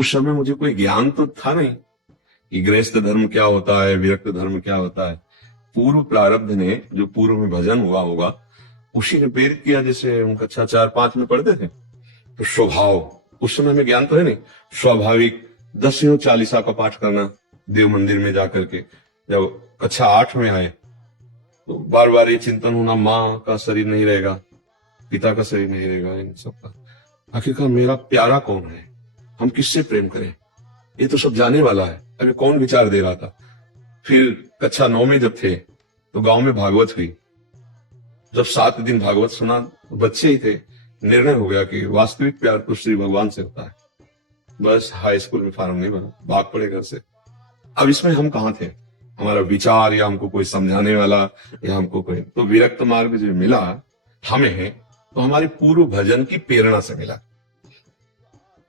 उस समय मुझे कोई ज्ञान तो था नहीं कि गृहस्थ धर्म क्या होता है, विरक्त धर्म क्या होता है। पूर्व प्रारब्ध ने, जो पूर्व में भजन हुआ होगा, उसी ने प्रेरित किया। जैसे हम कक्षा 4-5 में पढ़ते थे, तो स्वभाव, उस समय में ज्ञान तो है नहीं, स्वाभाविक 10 चालीसा का पाठ करना देव मंदिर में जाकर के। जब कक्षा 8 में आए तो बार बार ये चिंतन होना, माँ का शरीर नहीं रहेगा, पिता का शरीर नहीं रहेगा, इन सबका आखिरकार मेरा प्यारा कौन है, हम किससे प्रेम करें, ये तो सब जाने वाला है। अभी कौन विचार दे रहा था। फिर कक्षा 9 में जब थे तो गांव में भागवत हुई। जब 7 दिन भागवत सुना, बच्चे ही थे, निर्णय हो गया कि वास्तविक प्यार तो श्री भगवान से होता है। बस हाई स्कूल में फार्म नहीं बना, भाग पड़े घर से। अब इसमें हम कहाँ थे, हमारा विचार या हमको कोई समझाने वाला या हमको कोई, तो विरक्त मार्ग जो मिला हमें, तो हमारे पूर्व भजन की प्रेरणा से मिला।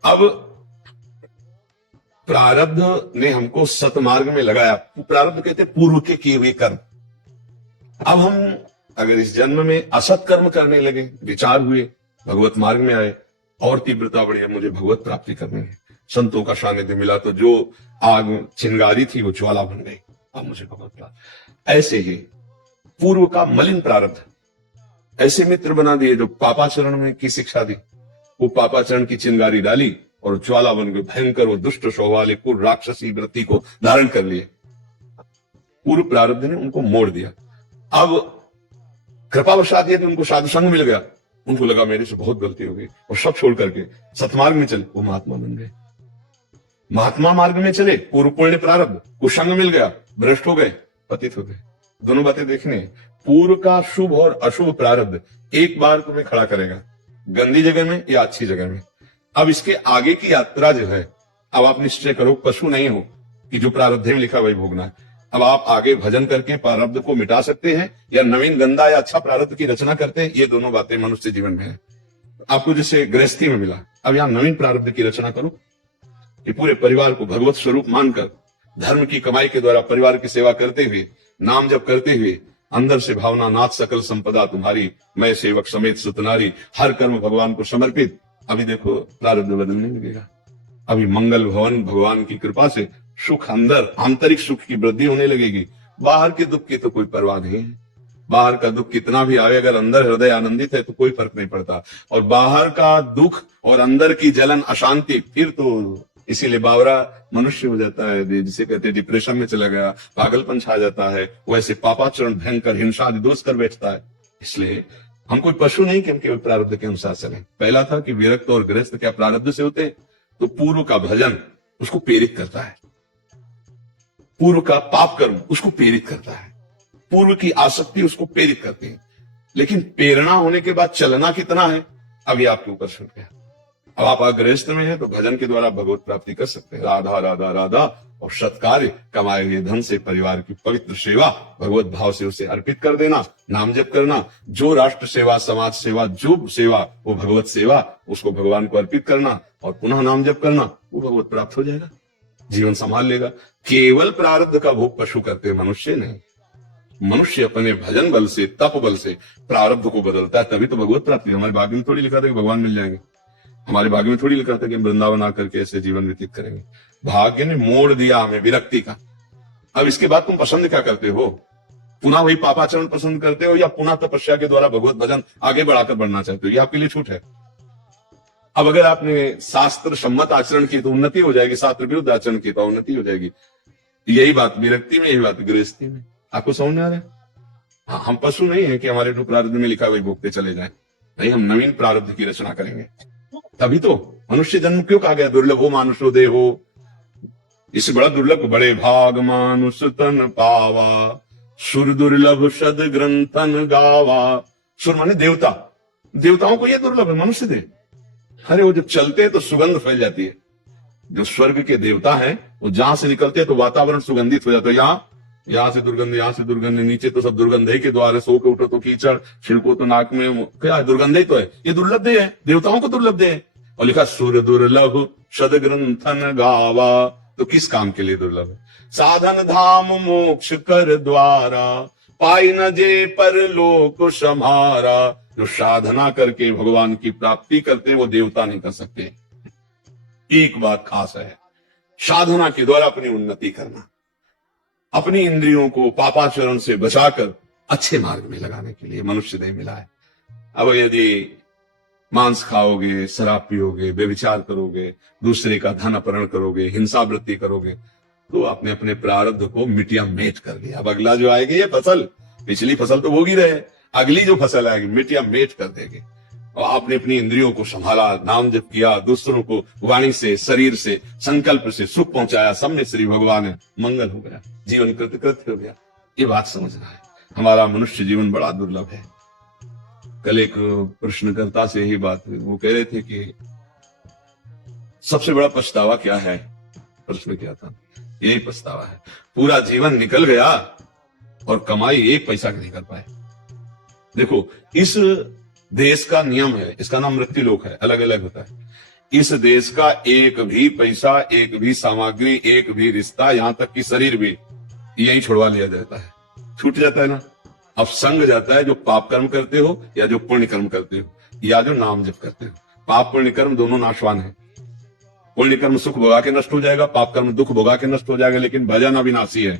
अब प्रारब्ध ने हमको सतमार्ग में लगाया। प्रारब्ध कहते पूर्व के किए हुए कर्म। अब हम अगर इस जन्म में असत कर्म करने लगे, विचार हुए, भगवत मार्ग में आए, और तीव्रता बढ़ी, मुझे भगवत प्राप्ति करनी है, संतों का सानिध्य मिला, तो जो आग चिंगारी थी वो ज्वाला बन गई, अब मुझे भगवत प्राप्ति। ऐसे ही पूर्व का मलिन प्रारब्ध ऐसे मित्र बना दिए जो पापाचरण में की शिक्षा दी, वो पापाचरण की चिंगारी डाली और ज्वाला बन गए, भयंकर वो दुष्ट स्वभाव वाले पूर्व राक्षसी वृत्ति को धारण कर लिए। पूर्व प्रारब्ध ने उनको मोड़ दिया। अब कृपावशात यदि उनको साधु संग मिल गया, उनको लगा मेरे से बहुत गलती हो गई, और सब छोड़ करके सतमार्ग में चले, वो महात्मा बन गए। महात्मा मार्ग में चले, पूर्व पुण्य प्रारब्ध, कुसंग मिल गया, भ्रष्ट हो गए, पतित हो गए। दोनों बातें देखने, पूर्व का शुभ और अशुभ प्रारब्ध एक बार तुम्हें खड़ा करेगा, गंदी जगह में या अच्छी जगह में। अब इसके आगे की यात्रा जो है, अब आप निश्चय करो, पशु नहीं हो कि जो प्रारब्ध में लिखा वही भोगना है। अब आप आगे भजन करके प्रारब्ध को मिटा सकते हैं, या नवीन गंदा या अच्छा प्रारब्ध की रचना करते हैं। ये दोनों बातें मनुष्य जीवन में है। आपको जैसे गृहस्थी में मिला, अब यहां नवीन प्रारब्ध की रचना करो कि पूरे परिवार को भगवत स्वरूप मानकर, धर्म की कमाई के द्वारा परिवार की सेवा करते हुए, नाम जप करते हुए, अंदर से भावना, नाथ सकल संपदा तुम्हारी, मैं सेवक समेत सुतनारी, हर कर्म भगवान को समर्पित। अभी देखो प्रारब्ध बदलने लगेगा। अभी मंगल भवन भगवान की कृपा से सुख, अंदर आंतरिक सुख की वृद्धि होने लगेगी। बाहर के दुख की तो कोई परवाह नहीं है। बाहर का दुख कितना भी आए, अगर अंदर हृदय आनंदित है तो कोई फर्क नहीं पड़ता। और बाहर का दुख और अंदर की जलन, अशांति, फिर तो इसीलिए बावरा मनुष्य हो जाता है, जिसे कहते हैं डिप्रेशन में चला गया, पागलपन छा जाता है। वैसे पापाचरण, भयंकर हिंसा आदि दोष कर बैठता है। इसलिए हम कोई पशु नहीं कि हम केवल प्रारब्ध के अनुसार चलें। पहला था कि विरक्त और गृहस्थ क्या प्रारब्ध से होते, तो पूर्व का भजन उसको प्रेरित करता है, पूर्व का पाप कर्म उसको प्रेरित करता है, पूर्व की आसक्ति उसको प्रेरित करती है। लेकिन प्रेरणा होने के बाद चलना कितना है, अभी आपके ऊपर छूट गया। अब आप गृहस्थ में हैं तो भजन के द्वारा भगवत प्राप्ति कर सकते हैं। राधा राधा राधा, और सत्कार्य, कमाए हुए धन से परिवार की पवित्र सेवा भगवत भाव से उसे अर्पित कर देना, नाम जप करना, जो राष्ट्र सेवा, समाज सेवा, जो सेवा वो भगवत सेवा, उसको भगवान को अर्पित करना और पुनः नाम जप करना, वो भगवत प्राप्त हो जाएगा, जीवन संभाल लेगा। केवल प्रारब्ध का भोग पशु करते, मनुष्य नहीं। मनुष्य अपने भजन बल से, तप बल से प्रारब्ध को बदलता है, तभी तो भगवत प्राप्ति। हमारे भाग्य में थोड़ी लिखा था कि भगवान मिल जाएंगे, हमारे भाग्य में थोड़ी लिखा था कि हम वृंदावन आकर के ऐसे जीवन व्यतीत करेंगे। भाग्य ने मोड़ दिया हमें विरक्ति का। अब इसके बाद तुम पसंद क्या करते हो, पुनः वही पापाचरण पसंद करते हो, या पुनः तपस्या के द्वारा भगवत भजन आगे बढ़ाकर बढ़ना चाहते हो, ये आपके लिए छूट है। अब अगर आपने शास्त्र सम्मत आचरण की तो उन्नति हो जाएगी, शास्त्र विरुद्ध आचरण की तो उन्नति हो जाएगी। यही बात विरक्ति में, यही बात गृहस्थी में। आपको समझ में आ रहा है? हाँ, हम पशु नहीं है कि हमारे जो प्रारब्ध में लिखा वही भोगते चले जाएं। नहीं, हम नवीन प्रारब्ध की रचना करेंगे। तभी तो मनुष्य जन्म क्यों कहा गया, दुर्लभ हो मानुषो देहो, इससे बड़ा दुर्लभ, बड़े भाग मानुष तन पावा, सुर दुर्लभ सद ग्रंथन गावा। सुर माने देवता, देवताओं को ये दुर्लभ है, मनुष्य दे। अरे वो जब चलते हैं तो सुगंध फैल जाती है। जो स्वर्ग के देवता हैं वो जहां से निकलते हैं तो वातावरण सुगंधित हो जाता है। यहाँ से दुर्गंध, यहाँ से दुर्गंध, नीचे तो सब दुर्गंध ही के द्वार है। सो के उठो तो कीचड़, छिड़को तो नाक में, क्या दुर्गंध ही तो है। ये दुर्लभ दे है, देवताओं को दुर्लभ दे है। और लिखा सुर दुर्लभ सद ग्रंथन गावा, तो किस काम के लिए दुर्लभ है? साधन धाम मोक्ष कर द्वारा, पाई न जे पर लोक सम्हारा। जो साधना करके भगवान की प्राप्ति करते वो देवता नहीं कर सकते। एक बात खास है, साधना के द्वारा अपनी उन्नति करना, अपनी इंद्रियों को पापाचरण से बचाकर अच्छे मार्ग में लगाने के लिए मनुष्य देह मिला है। अब यदि मांस खाओगे, शराब पियोगे, व्यभिचार करोगे, दूसरे का धन अपहरण करोगे, हिंसा वृत्ति करोगे, तो आपने अपने प्रारब्ध को मिटिया मेट कर लिया। अब अगला जो आएगी ये फसल, पिछली फसल तो भोग ही रहे, अगली जो फसल आएगी मिटिया मेट कर देगी। और आपने अपनी इंद्रियों को संभाला, नाम जप किया, दूसरों को वाणी से, शरीर से, संकल्प से सुख पहुंचाया, सब में श्री भगवान है, मंगल हो गया, जीवन कृतकृत्य हो गया। ये बात समझना है। हमारा मनुष्य जीवन बड़ा दुर्लभ है। कल एक प्रश्नकर्ता से यही बात हुई, वो कह रहे थे कि सबसे बड़ा पछतावा क्या है, प्रश्न किया था, यही पछतावा है, पूरा जीवन निकल गया और कमाई एक पैसा नहीं कर पाए। देखो, इस देश का नियम है, इसका नाम मृत्यु लोक है, अलग अलग होता है। इस देश का एक भी पैसा, एक भी सामग्री, एक भी रिश्ता, यहां तक कि शरीर भी यही छुड़वा लिया जाता है, छूट जाता है ना। अब संग जाता है जो पाप कर्म करते हो या जो पुण्य कर्म करते हो या जो नाम जप करते हो। पाप पुण्य कर्म दोनों नाशवान है। पुण्य कर्म सुख भोगा के नष्ट हो जाएगा, पाप कर्म दुख भोगा के नष्ट हो जाएगा, लेकिन भजन अविनाशी है।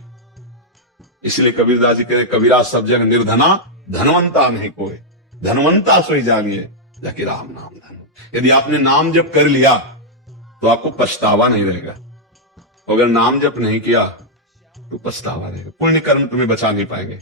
इसलिए कबीरदास जी कहते, कबीरा सब जग निर्धना, धनवंता नहीं कोई, धनवंता सोई जानिए जाके राम नाम धन। यदि आपने नाम जप कर लिया तो आपको पछतावा नहीं रहेगा, अगर नाम जप नहीं किया तो पछतावा रहेगा। पुण्य कर्म तुम्हें बचा नहीं पाएंगे,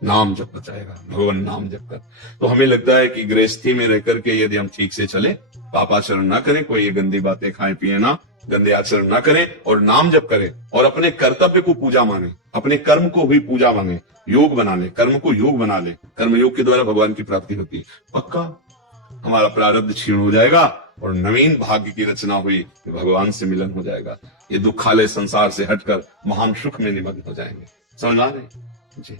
नाम जप बचाएगा, भगवान नाम जप कर। तो हमें लगता है कि गृहस्थी में रह करके यदि हम ठीक से चले, पापाचरण ना करें, कोई ये गंदी बातें खाएं पिए ना, गंदे आचरण ना करें और नाम जप करें और अपने कर्तव्य को पूजा माने, अपने कर्म को भी पूजा माने, योग बना ले, कर्म को योग बना ले। कर्म योग के द्वारा भगवान की प्राप्ति होती है। पक्का हमारा प्रारब्ध क्षीण हो जाएगा और नवीन भाग्य की रचना हुई, भगवान से मिलन हो जाएगा। ये दुखालय संसार से हटकर महान सुख में निमग्न हो जाएंगे। समझ आ रहे जी।